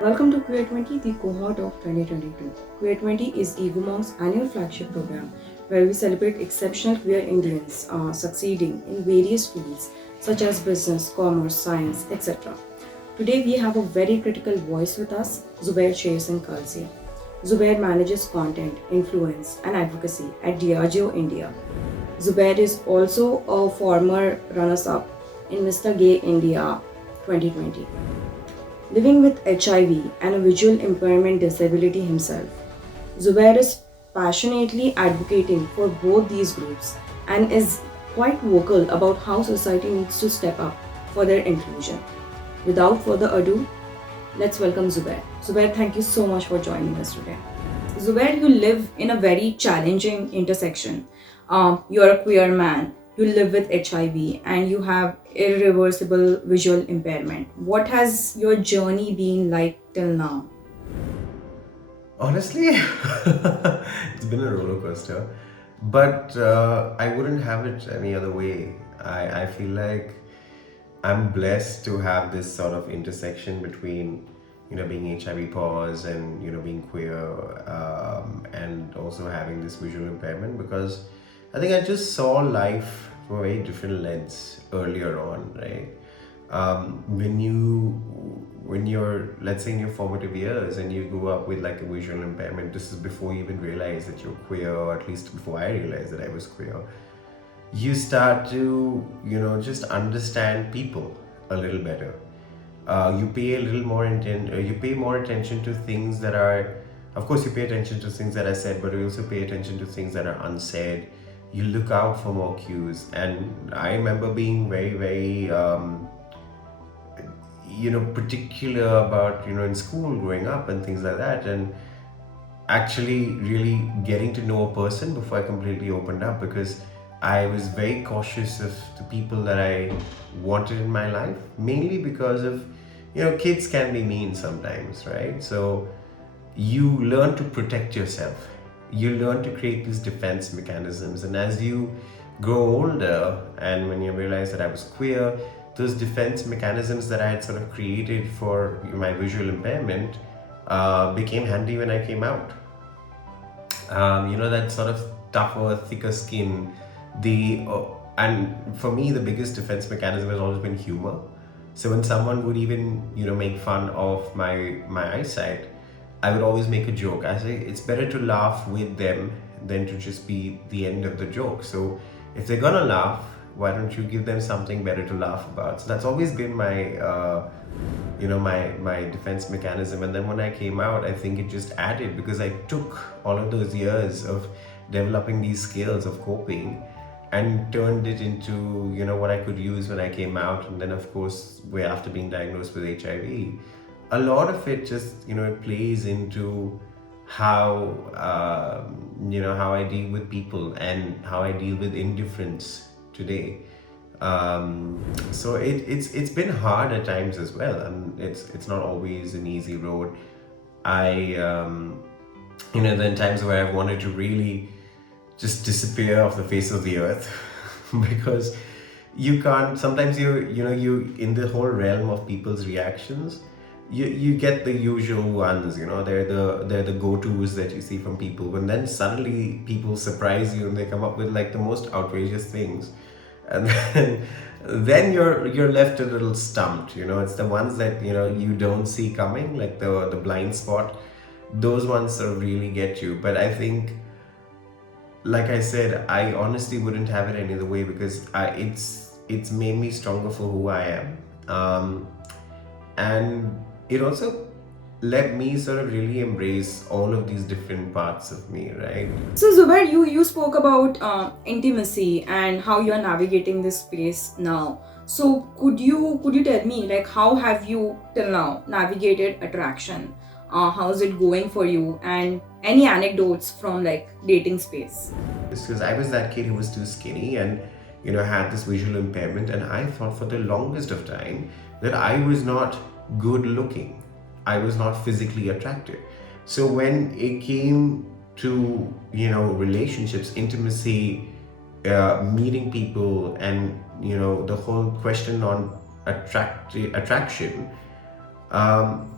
Welcome to QueerTWENTY, the cohort of 2022. QueerTWENTY is egomonk's annual flagship program where we celebrate exceptional queer Indians succeeding in various fields such as business, commerce, science, etc. Today we have a very critical voice with us, Zubair Sher Singh Kalsia. Zubair manages content, influence, and advocacy at DIAGEO India. Zubair is also a former runners-up in Mr. Gay India 2020. Living with HIV and a visual impairment disability himself, Zubair is passionately advocating for both these groups and is quite vocal about how society needs to step up for their inclusion. Without further ado, let's welcome Zubair. Zubair, thank you so much for joining us today. Zubair, you live in a very challenging intersection. You're a queer man, you live with HIV, and you have irreversible visual impairment. What has your journey been like till now? Honestly, it's been a roller coaster, but I wouldn't have it any other way. I feel like I'm blessed to have this sort of intersection between, being HIV pause and, being queer, and also having this visual impairment because I think I just saw life from a very different lens earlier on, right? When you're, let's say, in your formative years and you grew up with like a visual impairment, this is before you even realize that you're queer, or at least before I realized that I was queer. You start to, just understand people a little better. You pay a little more you pay more attention to things that are, of course, you pay attention to things that are said, but you also pay attention to things that are unsaid. You look out for more cues, and I remember being very, very particular about, in school growing up and things like that, and actually really getting to know a person before I completely opened up, because I was very cautious of the people that I wanted in my life, mainly because of, kids can be mean sometimes, right? So you learn to protect yourself. You learn to create these defense mechanisms. And as you grow older, and when you realize that I was queer, those defense mechanisms that I had sort of created for my visual impairment became handy when I came out. That sort of tougher, thicker skin. And for me, the biggest defense mechanism has always been humor. So when someone would even, make fun of my eyesight, I would always make a joke. I say it's better to laugh with them than to just be the end of the joke. So if they're gonna laugh, why don't you give them something better to laugh about? So that's always been my my defense mechanism. And then when I came out, I think it just added, because I took all of those years of developing these skills of coping and turned it into what I could use when I came out. And then of course, way after being diagnosed with HIV, a lot of it just it plays into how how I deal with people and how I deal with indifference today. So it's been hard at times as well, and it's not always an easy road. I there are times where I've wanted to really just disappear off the face of the earth because you can't, sometimes you in the whole realm of people's reactions, you get the usual ones, they're the go-tos that you see from people, and then suddenly people surprise you and they come up with like the most outrageous things, and then you're left a little stumped. It's the ones that you don't see coming, like the blind spot. Those ones sort of really get you. But I think, like I said, I honestly wouldn't have it any other way, because it's made me stronger for who I am, and it also let me sort of really embrace all of these different parts of me, right? So Zubair, you spoke about intimacy and how you are navigating this space now. So could you tell me, like, how have you till now navigated attraction? How's it going for you? And any anecdotes from like dating space? Because I was that kid who was too skinny and had this visual impairment, and I thought for the longest of time that I was not good looking. I was not physically attractive. So when it came to relationships, intimacy, meeting people, and the whole question on attraction, um,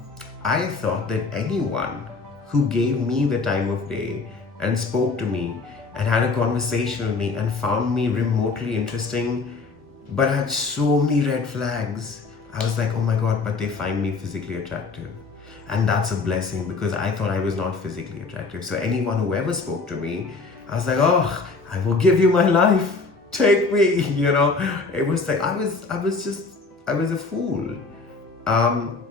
I thought that anyone who gave me the time of day and spoke to me and had a conversation with me and found me remotely interesting but had so many red flags, I was like, oh my god, but they find me physically attractive. And that's a blessing because I thought I was not physically attractive. So anyone who ever spoke to me, I was like, oh, I will give you my life. Take me, you know. It was like I was a fool. Um,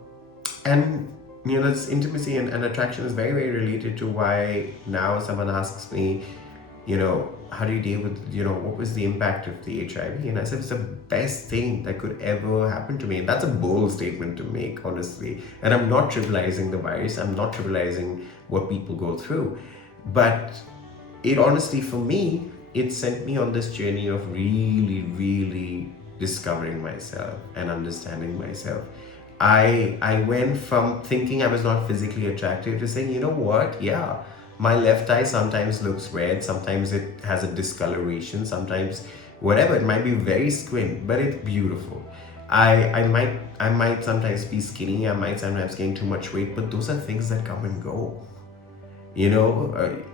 and this intimacy and attraction is very, very related to why now someone asks me, how do you deal with, what was the impact of the HIV? And I said, it's the best thing that could ever happen to me. And that's a bold statement to make, honestly. And I'm not trivializing the virus, I'm not trivializing what people go through. But it honestly, for me, it sent me on this journey of really, really discovering myself and understanding myself. I went from thinking I was not physically attractive to saying, you know what, yeah, my left eye sometimes looks red, sometimes it has a discoloration, sometimes whatever, it might be very squint, but it's beautiful. I might sometimes be skinny, I might sometimes gain too much weight, but those are things that come and go.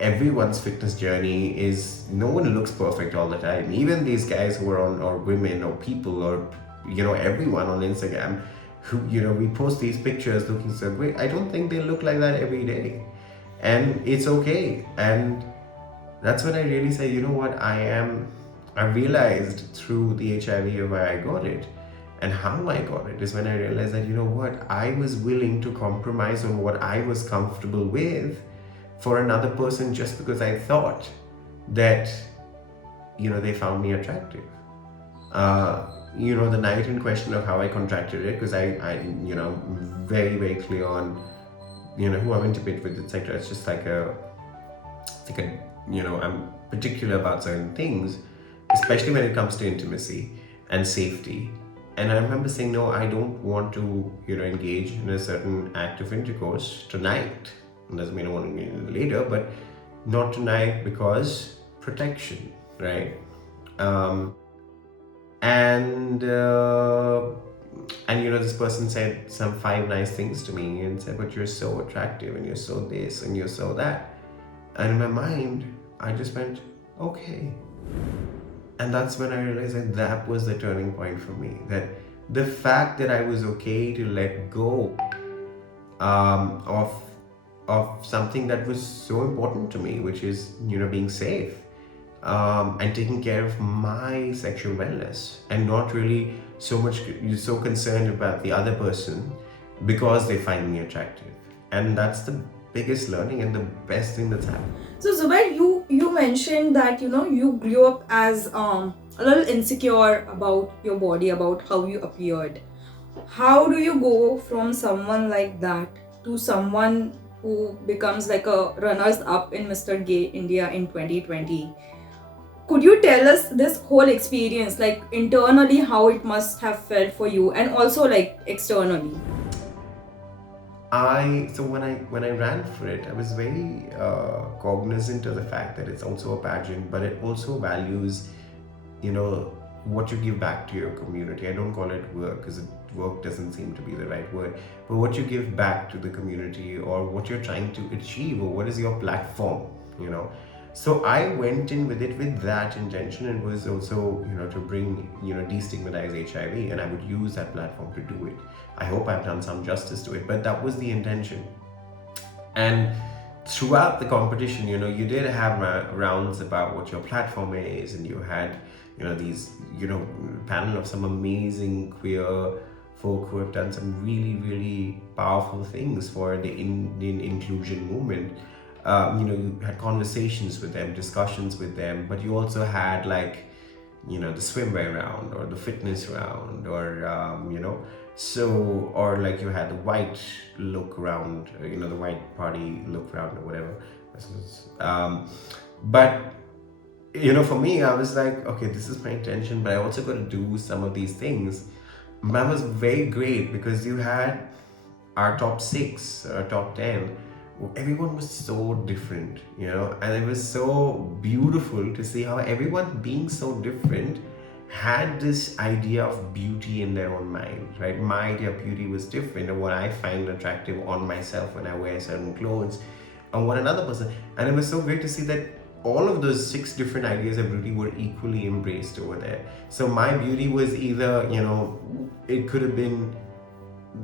Everyone's fitness journey is, no one looks perfect all the time. Even these guys who are on, or women or people, or everyone on Instagram who, we post these pictures looking so great, I don't think they look like that every day, and it's okay. And that's when I really say, you know what, I realized through the HIV why I got it and how I got it is when I realized that, you know what, I was willing to compromise on what I was comfortable with for another person just because I thought that, they found me attractive. The night in question of how I contracted it, because I very, very clear on, who I'm intimate with, etc. It's just like I'm particular about certain things, especially when it comes to intimacy and safety. And I remember saying, no, I don't want to, engage in a certain act of intercourse tonight. It doesn't mean I want to engage later, but not tonight because protection, right? And this person said some 5 nice things to me and said, but you're so attractive and you're so this and you're so that. And in my mind, I just went, okay. And that's when I realized that was the turning point for me. That the fact that I was okay to let go of something that was so important to me, which is, being safe. And taking care of my sexual wellness and not really so concerned about the other person because they find me attractive. And that's the biggest learning and the best thing that's happened. So Zubair, you mentioned that you grew up as a little insecure about your body, about how you appeared. How do you go from someone like that to someone who becomes like a runners up in Mr. Gay India in 2020? Could you tell us this whole experience, like internally how it must have felt for you, and also like externally? So when I ran for it, I was very cognizant of the fact that it's also a pageant, but it also values, what you give back to your community. I don't call it work because work doesn't seem to be the right word, but what you give back to the community, or what you're trying to achieve, or what is your platform, So I went in with it with that intention, and was also, to bring, destigmatize HIV, and I would use that platform to do it. I hope I've done some justice to it, but that was the intention. And throughout the competition, you did have rounds about what your platform is, and you had, these, panel of some amazing queer folk who have done some really, really powerful things for the Indian inclusion movement. You had conversations with them, discussions with them, but you also had the swimwear round or the fitness round, or or like you had the white look round, the white party look round or whatever. But for me, I was like, okay, this is my intention, but I also got to do some of these things. That was very great because you had our top 6 or top 10. Everyone was so different, and it was so beautiful to see how everyone being so different had this idea of beauty in their own mind, right? My idea of beauty was different, and what I find attractive on myself when I wear certain clothes, and what another person. And it was so great to see that all of those 6 different ideas of beauty were equally embraced over there. So my beauty was either, it could have been,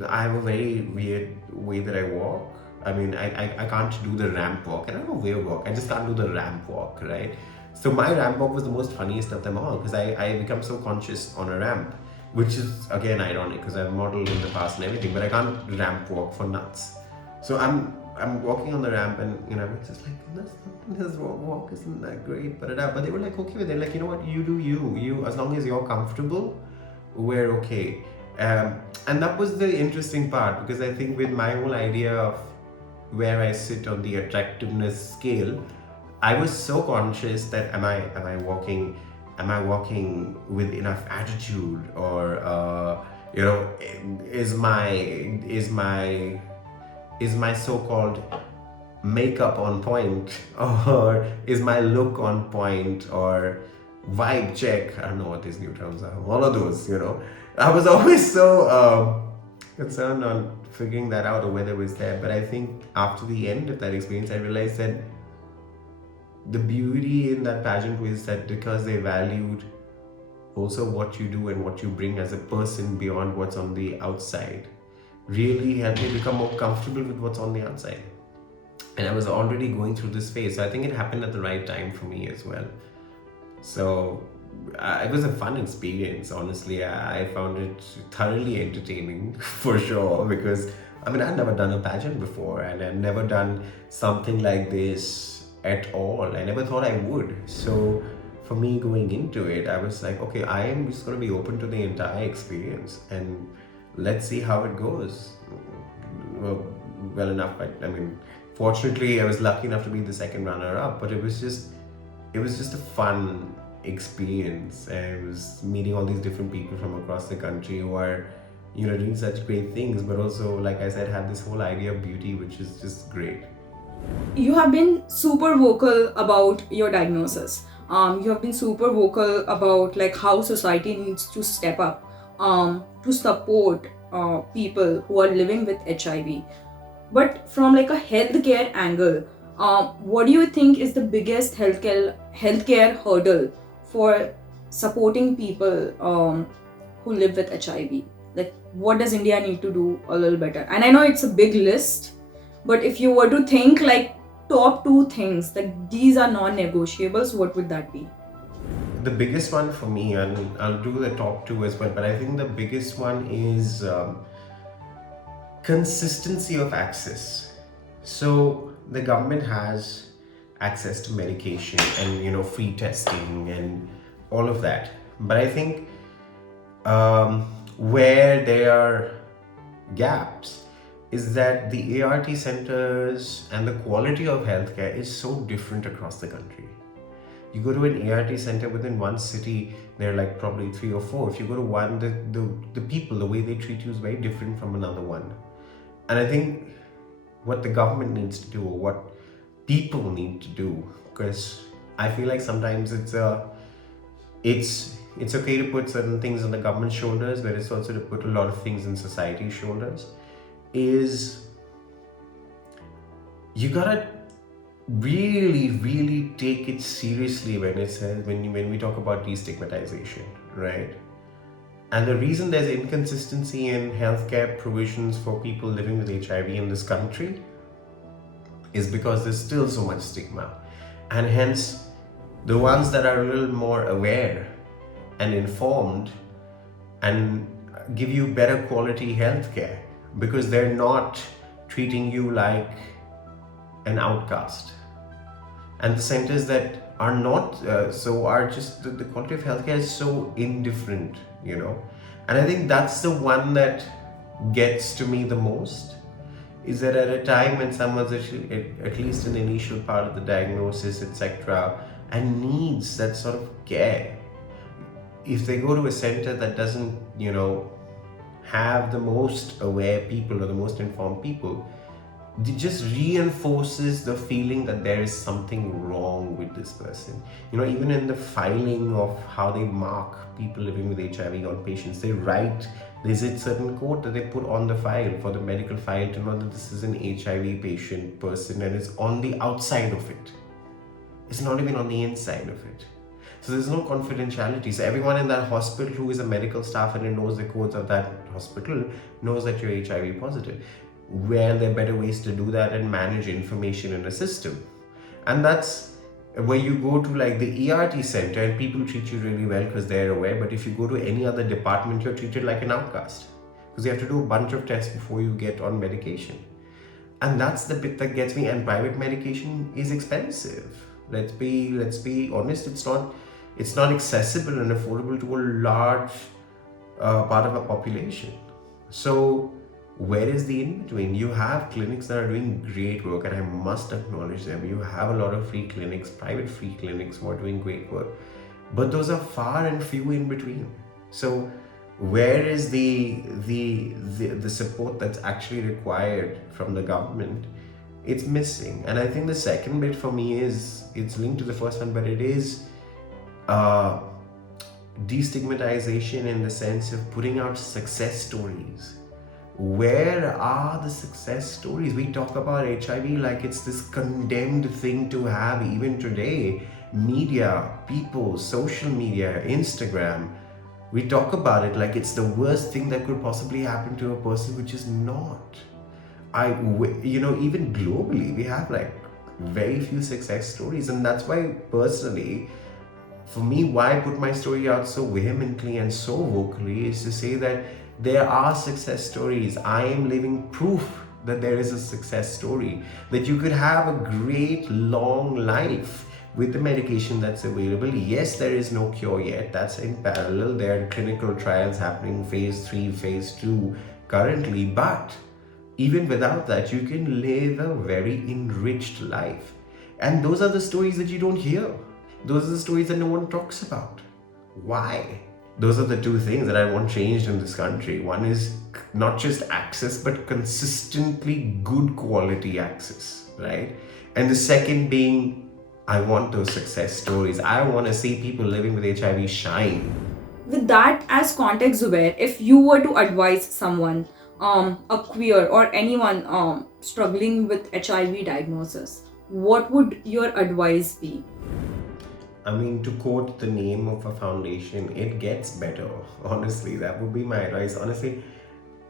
I have a very weird way that I walk. I mean, I can't do the ramp walk. And I don't know where walk. I just can't do the ramp walk, right? So my ramp walk was the most funniest of them all because I become so conscious on a ramp, which is again ironic because I've modeled in the past and everything, but I can't ramp walk for nuts. So I'm walking on the ramp and it's just like this walk isn't that great, but they were like okay with it. Like, you know what, you do you as long as you're comfortable, we're okay. And that was the interesting part because I think with my whole idea of where I sit on the attractiveness scale, I was so conscious that am I walking with enough attitude, or is my so-called makeup on point, or is my look on point, or vibe check. I don't know what these new terms are. All of those, I was always so concerned on figuring that out or whether it was there. But I think after the end of that experience, I realized that the beauty in that pageant was that because they valued also what you do and what you bring as a person beyond what's on the outside, really helped me become more comfortable with what's on the outside. And I was already going through this phase, so I think it happened at the right time for me as well. So it was a fun experience, honestly. I found it thoroughly entertaining for sure, because I'd never done a pageant before, and I'd never done something like this at all. I never thought I would. So for me going into it, I was like, okay, I am just going to be open to the entire experience and let's see how it goes. Well enough. Fortunately, I was lucky enough to be the second runner-up, but it was just a fun experience. And I was meeting all these different people from across the country who are, doing such great things, but also, like I said, have this whole idea of beauty, which is just great. You have been super vocal about your diagnosis. You have been super vocal about like how society needs to step up to support people who are living with HIV. But from like a healthcare angle, what do you think is the biggest healthcare hurdle for supporting people who live with HIV? Like, what does India need to do a little better? And I know it's a big list, but if you were to think like top 2 things, like these are non-negotiables, what would that be? The biggest one for me, and I'll do the top 2 as well, but I think the biggest one is consistency of access. So the government has access to medication and free testing and all of that, but I think where there are gaps is that the ART centers and the quality of healthcare is so different across the country. You go to an ART center within one city, there are like probably 3 or 4. If you go to one, the people, the way they treat you is very different from another one. And I think what the government needs to do, or what people need to do, because I feel like sometimes it's okay to put certain things on the government's shoulders, but it's also to put a lot of things in society's shoulders, is you gotta really, really take it seriously when we talk about destigmatization, right? And the reason there's inconsistency in healthcare provisions for people living with HIV in this country is because there's still so much stigma. And hence, the ones that are a little more aware and informed and give you better quality healthcare, because they're not treating you like an outcast. And the centers that are not are just the quality of healthcare is so indifferent, And I think that's the one that gets to me the most, is that at a time when someone's at least in the initial part of the diagnosis, etc., and needs that sort of care, if they go to a center that doesn't, have the most aware people or the most informed people, it just reinforces the feeling that there is something wrong with this person. Even in the filing of how they mark people living with HIV on patients, they write, there's a certain code that they put on the file for the medical file to know that this is an HIV patient person, and it's on the outside of it. It's not even on the inside of it. So there's no confidentiality. So everyone in that hospital who is a medical staff and knows the codes of that hospital knows that you're HIV positive. Where there are better ways to do that and manage information in a system. And that's where you go to like the ERT center and people treat you really well because they're aware. But if you go to any other department, you're treated like an outcast because you have to do a bunch of tests before you get on medication. And that's the bit that gets me. And private medication is expensive. Let's be honest. It's not accessible and affordable to a large part of our population. So where is the in-between? You have clinics that are doing great work, and I must acknowledge them. You have a lot of free clinics, private free clinics who are doing great work. But those are far and few in between. So where is the support that's actually required from the government? It's missing. And I think the second bit for me is, it's linked to the first one, but it is destigmatization in the sense of putting out success stories. Where are the success stories? We talk about HIV like it's this condemned thing to have even today. Media, people, social media, Instagram, we talk about it like it's the worst thing that could possibly happen to a person, which is not. Even globally, we have like very few success stories, and that's why personally, for me, why I put my story out so vehemently and so vocally is to say that there are success stories. I am living proof that there is a success story, that you could have a great long life with the medication that's available. Yes, there is no cure yet. That's in parallel. There are clinical trials happening, phase 3, phase 2 currently, but even without that, you can live a very enriched life. And those are the stories that you don't hear. Those are the stories that no one talks about. Why? Those are the two things that I want changed in this country. One is not just access, but consistently good quality access, right? And the second being, I want those success stories. I want to see people living with HIV shine. With that as context, Zubair, if you were to advise someone, a queer or anyone struggling with HIV diagnosis, what would your advice be? I mean, to quote the name of a foundation, it gets better. Honestly, that would be my advice. Honestly,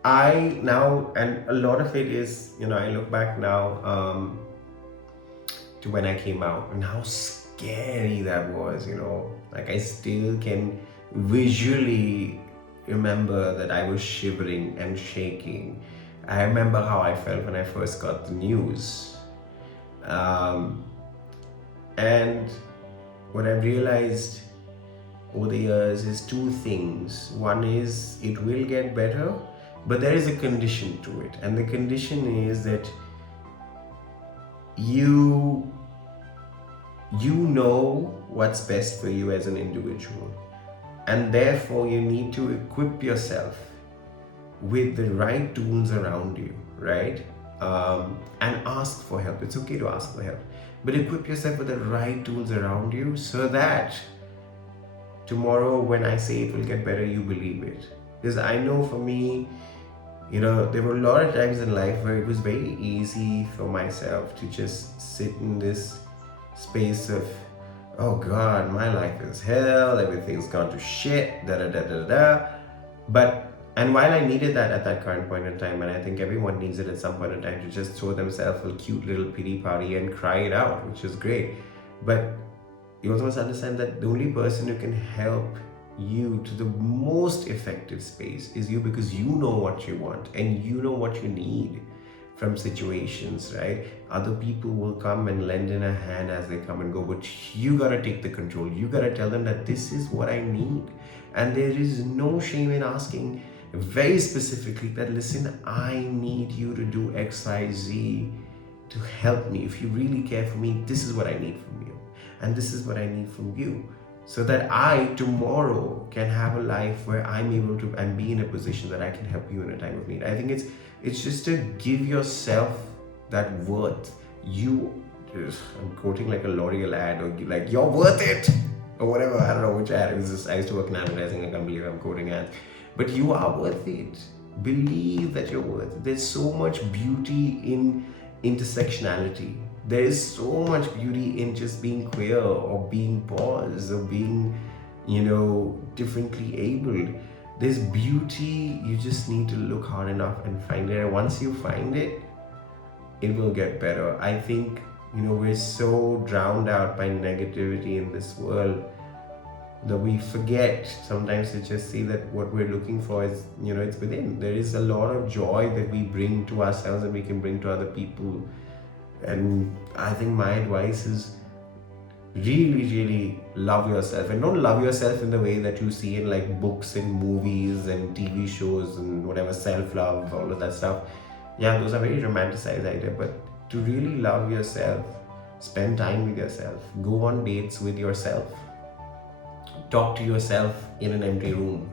and a lot of it is, I look back now to when I came out and how scary that was, like I still can visually remember that I was shivering and shaking. I remember how I felt when I first got the news. And what I've realized over the years is two things. One is it will get better, but there is a condition to it. And the condition is that you know what's best for you as an individual. And therefore you need to equip yourself with the right tools around you, right? And ask for help. It's okay to ask for help, but equip yourself with the right tools around you so that tomorrow when I say it will get better, you believe it. Because I know for me, there were a lot of times in life where it was very easy for myself to just sit in this space of, oh God, my life is hell, everything's gone to shit, da da da da da. And while I needed that at that current point in time, and I think everyone needs it at some point in time to just throw themselves a cute little pity party and cry it out, which is great. But you also must understand that the only person who can help you to the most effective space is you, because you know what you want and you know what you need from situations, right? Other people will come and lend in a hand as they come and go, but you gotta take the control. You gotta tell them that this is what I need. And there is no shame in asking very specifically that, listen, I need you to do X, Y, Z to help me. If you really care for me, this is what I need from you. And this is what I need from you. So that I tomorrow can have a life where I'm able to and be in a position that I can help you in a time of need. I think it's just to give yourself that worth. I'm quoting like a L'Oreal ad, or like, you're worth it, or whatever. I don't know which ad. It was just, I used to work in advertising. I can't believe I'm quoting ads. But you are worth it. Believe that you're worth it. There's so much beauty in intersectionality. There is so much beauty in just being queer, or being paused, or being, differently abled. There's beauty. You just need to look hard enough and find it. And once you find it, it will get better. I think, we're so drowned out by negativity in this world that we forget sometimes to just see that what we're looking for is, it's within. There is a lot of joy that we bring to ourselves and we can bring to other people. And I think my advice is really, really love yourself. And don't love yourself in the way that you see in like books and movies and TV shows and whatever, self-love, all of that stuff. Yeah, those are very romanticized ideas, but to really love yourself, spend time with yourself, go on dates with yourself, talk to yourself in an empty room,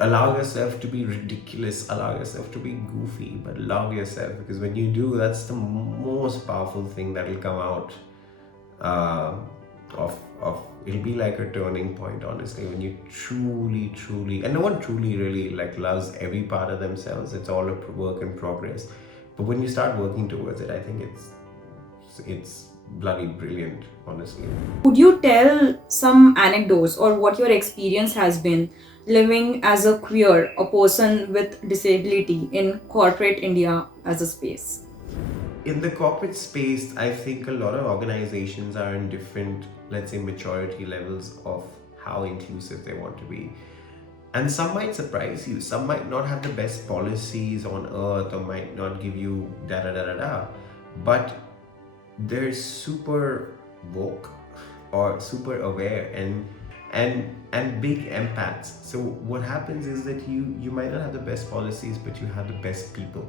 allow yourself to be ridiculous, allow yourself to be goofy, but love yourself, because when you do, that's the most powerful thing that will come out of it'll be like a turning point, honestly, when you truly, and no one truly really like loves every part of themselves. It's all a work in progress, but when you start working towards it, I think it's bloody brilliant, honestly. Would you tell some anecdotes or what your experience has been living as a queer, a person with disability in corporate India as a space? In the corporate space, I think a lot of organizations are in different, let's say, maturity levels of how inclusive they want to be. And some might surprise you. Some might not have the best policies on earth, or might not give you da da da da da. But they're super woke or super aware and big empaths. So what happens is that you might not have the best policies, but you have the best people.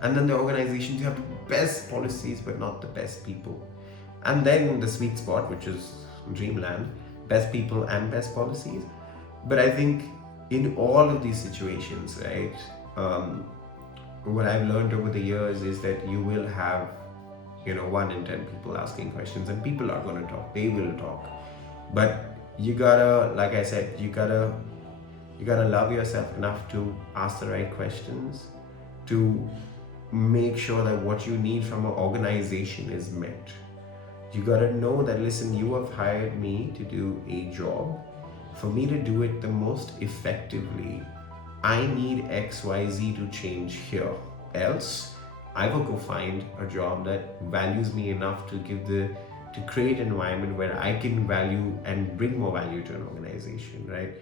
And then the organizations, you have the best policies, but not the best people. And then the sweet spot, which is dreamland, best people and best policies. But I think in all of these situations, right, what I've learned over the years is that you will have, 1 in 10 people asking questions, and people are going to talk. They will talk. But you gotta, like I said, you gotta love yourself enough to ask the right questions, to make sure that what you need from an organization is met. You gotta know that, listen, you have hired me to do a job. For me to do it the most effectively, I need XYZ to change here. Else, I will go find a job that values me enough to create an environment where I can value and bring more value to an organization, right?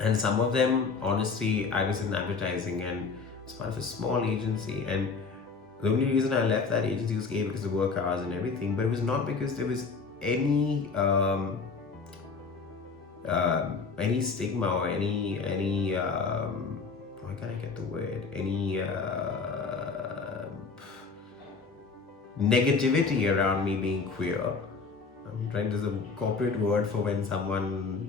And some of them, honestly, I was in advertising and it's part of a small agency, and the only reason I left that agency was because of work hours and everything, but it was not because there was any stigma or any why can't I get the word, any negativity around me being queer. I'm trying to, there's a corporate word for when someone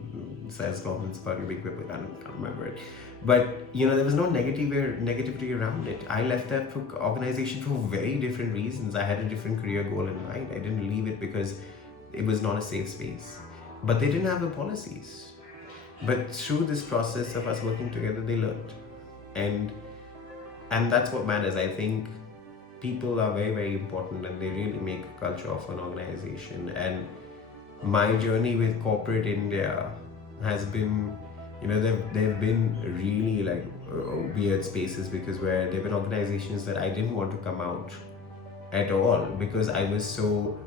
says comments about you being queer, but I can't remember it. But there was no negativity around it. I left that organization for very different reasons. I had a different career goal in mind. I didn't leave it because it was not a safe space. But they didn't have the policies. But through this process of us working together, they learned. And that's what matters. I think people are very, very important, and they really make a culture of an organization. And my journey with corporate India has been, they've been really like weird spaces, because where there have been organizations that I didn't want to come out at all, because I was so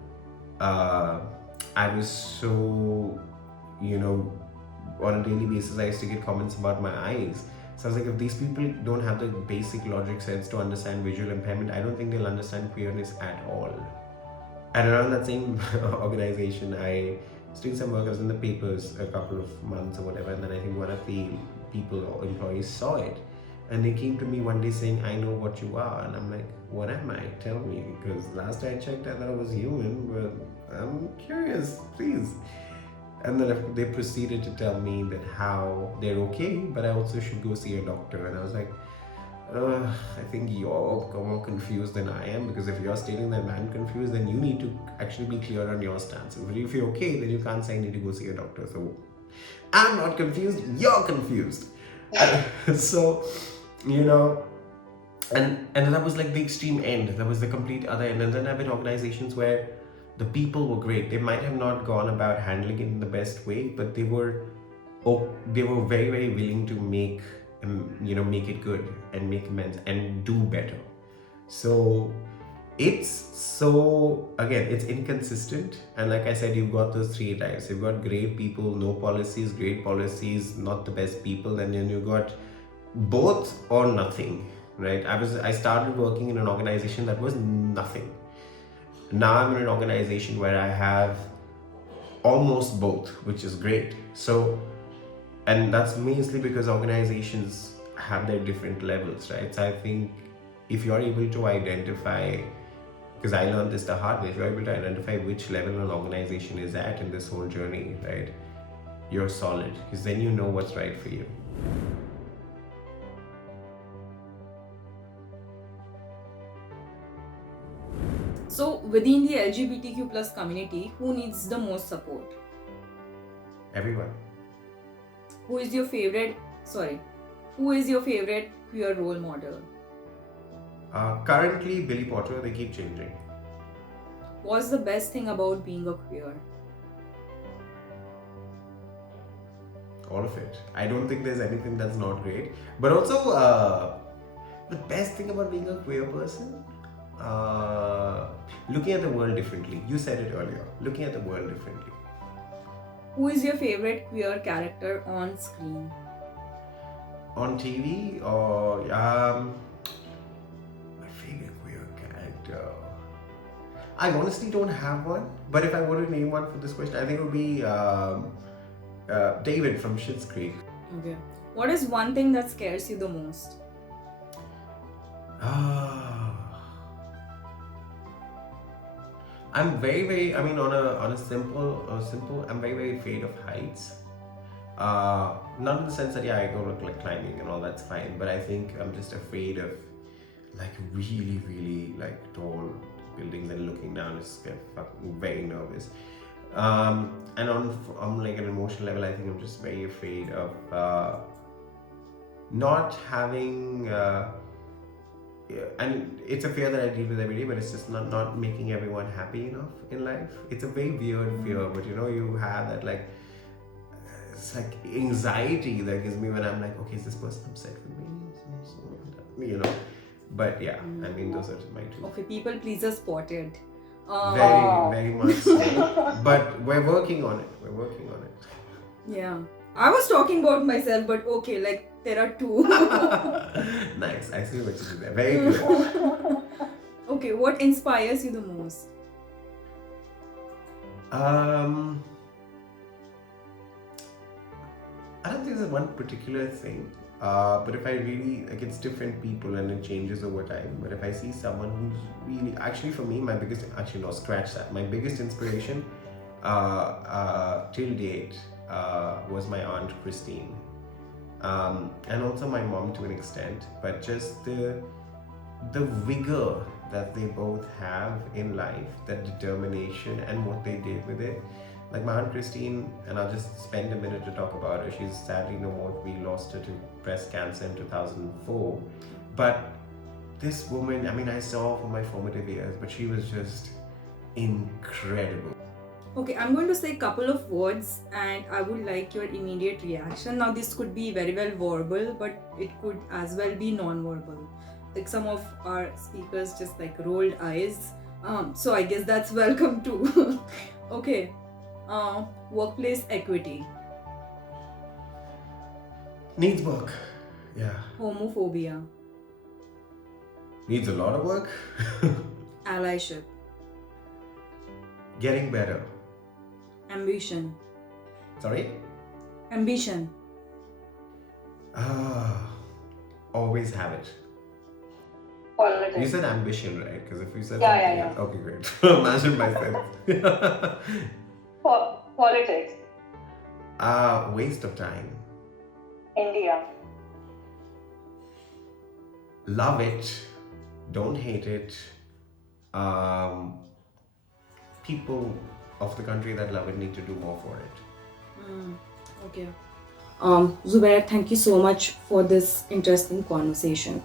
on a daily basis I used to get comments about my eyes. So I was like, if these people don't have the basic logic sense to understand visual impairment, I don't think they'll understand queerness at all. And around that same organization, I was doing some work. I was in the papers a couple of months or whatever, and then I think one of the people or employees saw it, and they came to me one day saying, I know what you are. And I'm like, what am I? Tell me, because last I checked I thought I was human, but I'm curious, please. And then they proceeded to tell me that how they're okay, but I also should go see a doctor. And I was like, I think you're more confused than I am, because if you're stating that I'm confused, then you need to actually be clear on your stance. If you're okay, then you can't say I need to go see a doctor. So I'm not confused, you're confused. So, you know, and that was like the extreme end. That was the complete other end. And then I've been organizations where the people were great. They might have not gone about handling it in the best way, but they were very, very willing to make it good and make amends and do better. So it's inconsistent, and like I said, you've got those three types. You've got great people, no policies; great policies, not the best people. And then you've got both or nothing, right? I started working in an organization that was nothing. Now I'm in an organization where I have almost both, which is great. So, and that's mostly because organizations have their different levels, right? So I think if you're able to identify, because I learned this the hard way, if you're able to identify which level an organization is at in this whole journey, right, you're solid, because then you know what's right for you. So, within the LGBTQ plus community, who needs the most support? Everyone. Who is your favorite queer role model? Currently, Billy Potter. They keep changing. What's the best thing about being a queer? All of it. I don't think there's anything that's not great. But also, the best thing about being a queer person, looking at the world differently. You said it earlier. Looking at the world differently. Who is your favorite queer character on screen? On TV, or my favorite queer character. I honestly don't have one, but if I were to name one for this question, I think it would be David from Schitt's Creek. Okay. What is one thing that scares you the most? I'm very, very. I mean, on a simple, I'm very, very afraid of heights. Not in the sense that I go like climbing and all, that's fine. But I think I'm just afraid of like really, really like tall buildings and looking down. Just get fucking very nervous. And on like an emotional level, I think I'm just very afraid of not having. And it's a fear that I deal with every day, but it's just not making everyone happy enough in life. It's a very weird fear, but you have that like, it's like anxiety that gives me when I'm like, okay, is this person upset with me? But yeah, I mean, those are my two. Okay, people pleaser spotted. Very, very much so. But we're working on it. Yeah. I was talking about myself, but okay, like there are two. Nice. I see what you did there. Very good. Okay, what inspires you the most? I don't think there's one particular thing. But if I really, like, it's different people and it changes over time. But if I see someone who's really, actually for me, my biggest inspiration till date was my aunt Christine. And also my mom to an extent, but just the vigor that they both have in life, that determination and what they did with it. Like my aunt Christine, and I'll just spend a minute to talk about her. She's sadly no more. We lost her to breast cancer in 2004. But this woman, I mean, I saw her for my formative years, but she was just incredible. Okay, I'm going to say a couple of words and I would like your immediate reaction. Now, this could be very well verbal, but it could as well be non-verbal. Like some of our speakers just like rolled eyes. So I guess that's welcome too. Okay. Workplace equity. Needs work. Yeah. Homophobia. Needs a lot of work. Allyship. Getting better. Ambition. Sorry? Ambition. Always have it. Politics. You said ambition, right? Because if you said Yeah. Okay, great. Imagine myself. Politics. Waste of time. India. love it, don't hate it. Um, People of the country that love it need to do more for it. Okay. Zubair, thank you so much for this interesting conversation.